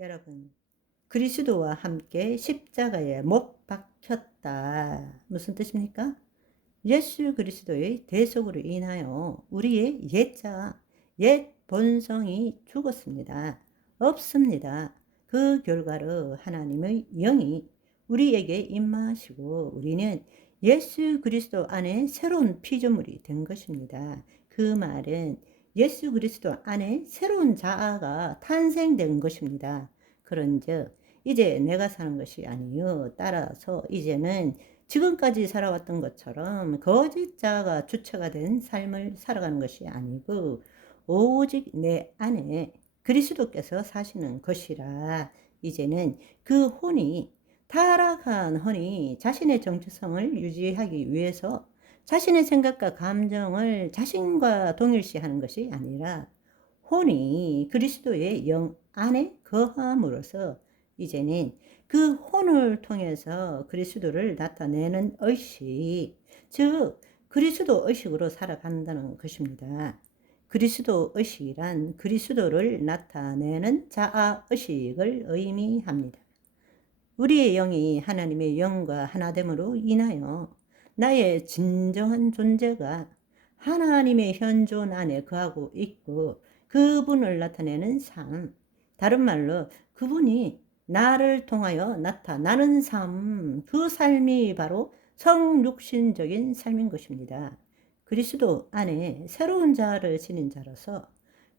여러분, 그리스도와 함께 십자가에 못 박혔다. 무슨 뜻입니까? 예수 그리스도의 대속으로 인하여 우리의 옛자, 옛 본성이 죽었습니다. 없습니다. 그 결과로 하나님의 영이 우리에게 임하시고 우리는 예수 그리스도 안에 새로운 피조물이 된 것입니다. 그 말은 예수 그리스도 안에 새로운 자아가 탄생된 것입니다. 그런즉 이제 내가 사는 것이 아니요 따라서 이제는 지금까지 살아왔던 것처럼 거짓자가 주체가 된 삶을 살아가는 것이 아니고 오직 내 안에 그리스도께서 사시는 것이라. 이제는 그 혼이, 타락한 혼이 자신의 정체성을 유지하기 위해서 자신의 생각과 감정을 자신과 동일시하는 것이 아니라 혼이 그리스도의 영 안에 거함으로써 이제는 그 혼을 통해서 그리스도를 나타내는 의식, 즉 그리스도 의식으로 살아간다는 것입니다. 그리스도 의식이란 그리스도를 나타내는 자아 의식을 의미합니다. 우리의 영이 하나님의 영과 하나됨으로 인하여 나의 진정한 존재가 하나님의 현존 안에 거하고 있고 그분을 나타내는 삶, 다른 말로 그분이 나를 통하여 나타나는 삶, 그 삶이 바로 성육신적인 삶인 것입니다. 그리스도 안에 새로운 자를 지닌 자로서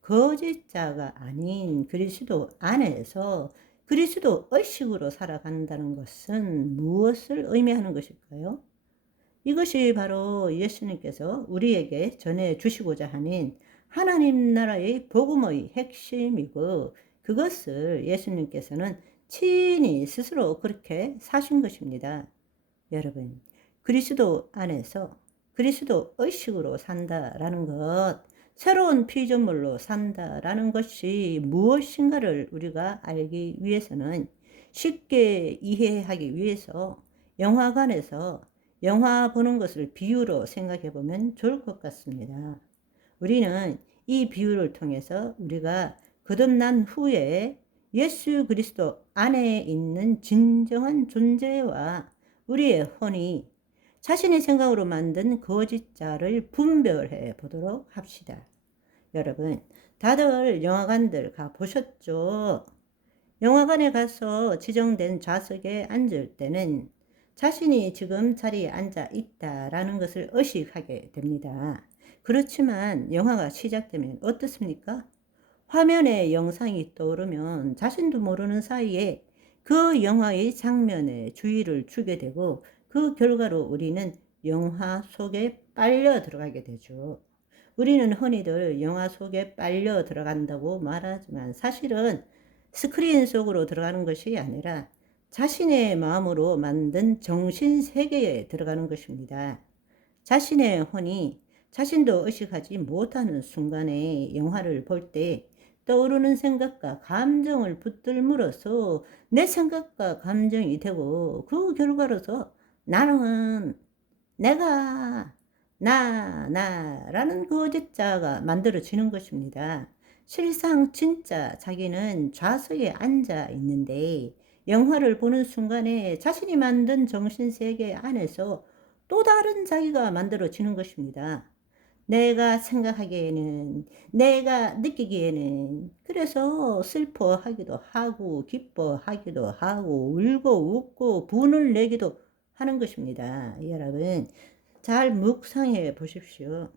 거짓 자가 아닌 그리스도 안에서 그리스도 의식으로 살아간다는 것은 무엇을 의미하는 것일까요? 이것이 바로 예수님께서 우리에게 전해주시고자 하는 하나님 나라의 복음의 핵심이고 그것을 예수님께서는 친히 스스로 그렇게 사신 것입니다. 여러분, 그리스도 안에서 그리스도 의식으로 산다라는 것, 새로운 피조물로 산다라는 것이 무엇인가를 우리가 알기 위해서는 쉽게 이해하기 위해서 영화관에서 영화 보는 것을 비유로 생각해 보면 좋을 것 같습니다. 우리는 이 비유를 통해서 우리가 거듭난 후에 예수 그리스도 안에 있는 진정한 존재와 우리의 혼이 자신의 생각으로 만든 거짓자를 분별해 보도록 합시다. 여러분, 다들 영화관들 가 보셨죠? 영화관에 가서 지정된 좌석에 앉을 때는 자신이 지금 자리에 앉아 있다라는 것을 의식하게 됩니다. 그렇지만 영화가 시작되면 어떻습니까? 화면에 영상이 떠오르면 자신도 모르는 사이에 그 영화의 장면에 주의를 주게 되고 그 결과로 우리는 영화 속에 빨려 들어가게 되죠. 우리는 흔히들 영화 속에 빨려 들어간다고 말하지만 사실은 스크린 속으로 들어가는 것이 아니라 자신의 마음으로 만든 정신 세계에 들어가는 것입니다. 자신의 혼이 자신도 의식하지 못하는 순간에 영화를 볼 때 떠오르는 생각과 감정을 붙들므로써 내 생각과 감정이 되고 그 결과로서 나는 내가 나라는 거짓자가 만들어지는 것입니다. 실상 진짜 자기는 좌석에 앉아 있는데 영화를 보는 순간에 자신이 만든 정신세계 안에서 또 다른 자기가 만들어지는 것입니다. 내가 생각하기에는, 내가 느끼기에는, 그래서 슬퍼하기도 하고, 기뻐하기도 하고, 울고 웃고, 분을 내기도 하는 것입니다. 여러분, 잘 묵상해 보십시오.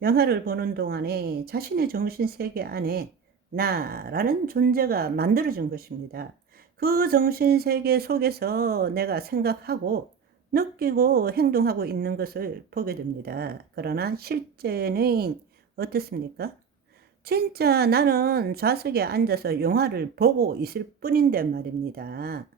영화를 보는 동안에 자신의 정신세계 안에 나라는 존재가 만들어진 것입니다. 그 정신세계 속에서 내가 생각하고 느끼고 행동하고 있는 것을 보게 됩니다. 그러나 실제는 어떻습니까? 진짜 나는 좌석에 앉아서 영화를 보고 있을 뿐인데 말입니다.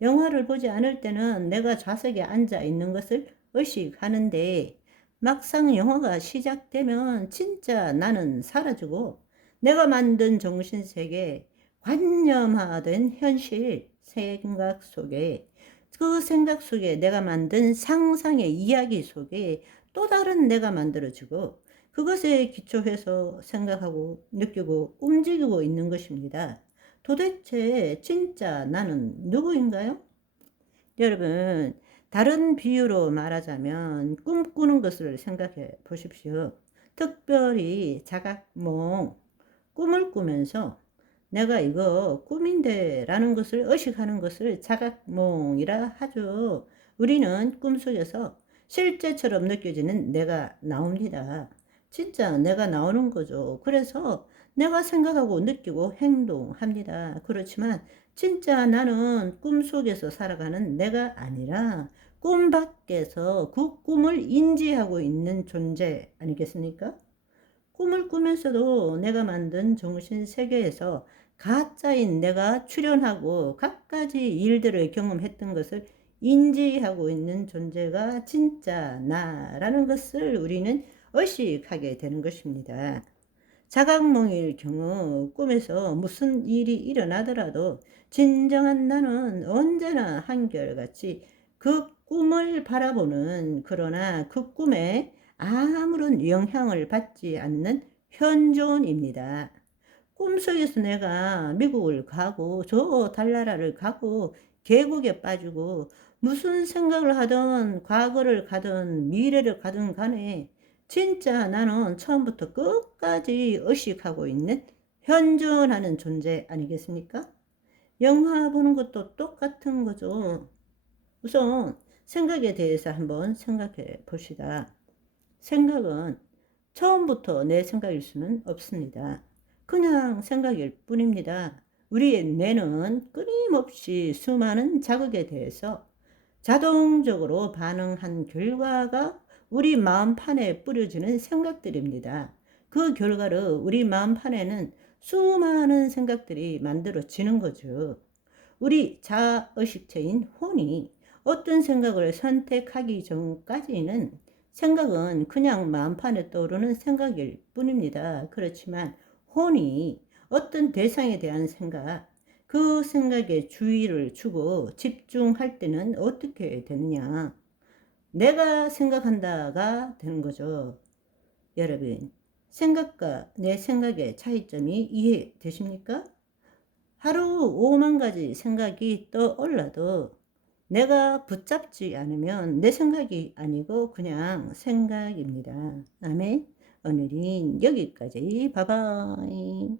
영화를 보지 않을 때는 내가 좌석에 앉아 있는 것을 의식하는데 막상 영화가 시작되면 진짜 나는 사라지고 내가 만든 정신세계, 관념화된 현실, 생각 속에 그 생각 속에 내가 만든 상상의 이야기 속에 또 다른 내가 만들어지고 그것에 기초해서 생각하고 느끼고 움직이고 있는 것입니다. 도대체 진짜 나는 누구인가요? 여러분, 다른 비유로 말하자면 꿈꾸는 것을 생각해 보십시오. 특별히 자각몽, 꿈을 꾸면서 내가 이거 꿈인데 라는 것을 의식하는 것을 자각몽이라 하죠. 우리는 꿈속에서 실제처럼 느껴지는 내가 나옵니다. 진짜 내가 나오는 거죠. 그래서 내가 생각하고 느끼고 행동합니다. 그렇지만 진짜 나는 꿈속에서 살아가는 내가 아니라 꿈 밖에서 그 꿈을 인지하고 있는 존재 아니겠습니까? 꿈을 꾸면서도 내가 만든 정신 세계에서 가짜인 내가 출현하고 갖가지 일들을 경험했던 것을 인지하고 있는 존재가 진짜 나라는 것을 우리는 의식하게 되는 것입니다. 자각몽일 경우 꿈에서 무슨 일이 일어나더라도 진정한 나는 언제나 한결같이 그 꿈을 바라보는, 그러나 그 꿈에 아무런 영향을 받지 않는 현존입니다. 꿈속에서 내가 미국을 가고 저 달나라를 가고 계곡에 빠지고 무슨 생각을 하든 과거를 가든 미래를 가든 간에 진짜 나는 처음부터 끝까지 의식하고 있는 현존하는 존재 아니겠습니까? 영화 보는 것도 똑같은 거죠. 우선 생각에 대해서 한번 생각해 봅시다. 생각은 처음부터 내 생각일 수는 없습니다. 그냥 생각일 뿐입니다. 우리의 뇌는 끊임없이 수많은 자극에 대해서 자동적으로 반응한 결과가 우리 마음판에 뿌려지는 생각들입니다. 그 결과로 우리 마음판에는 수많은 생각들이 만들어지는 거죠. 우리 자의식체인 혼이 어떤 생각을 선택하기 전까지는 생각은 그냥 마음판에 떠오르는 생각일 뿐입니다. 그렇지만 혼이 어떤 대상에 대한 생각, 그 생각에 주의를 주고 집중할 때는 어떻게 되느냐? 내가 생각한다가 되는 거죠. 여러분, 생각과 내 생각의 차이점이 이해되십니까? 하루 5만 가지 생각이 떠올라도 내가 붙잡지 않으면 내 생각이 아니고 그냥 생각입니다. 아멘. 오늘은 여기까지. 바이바이.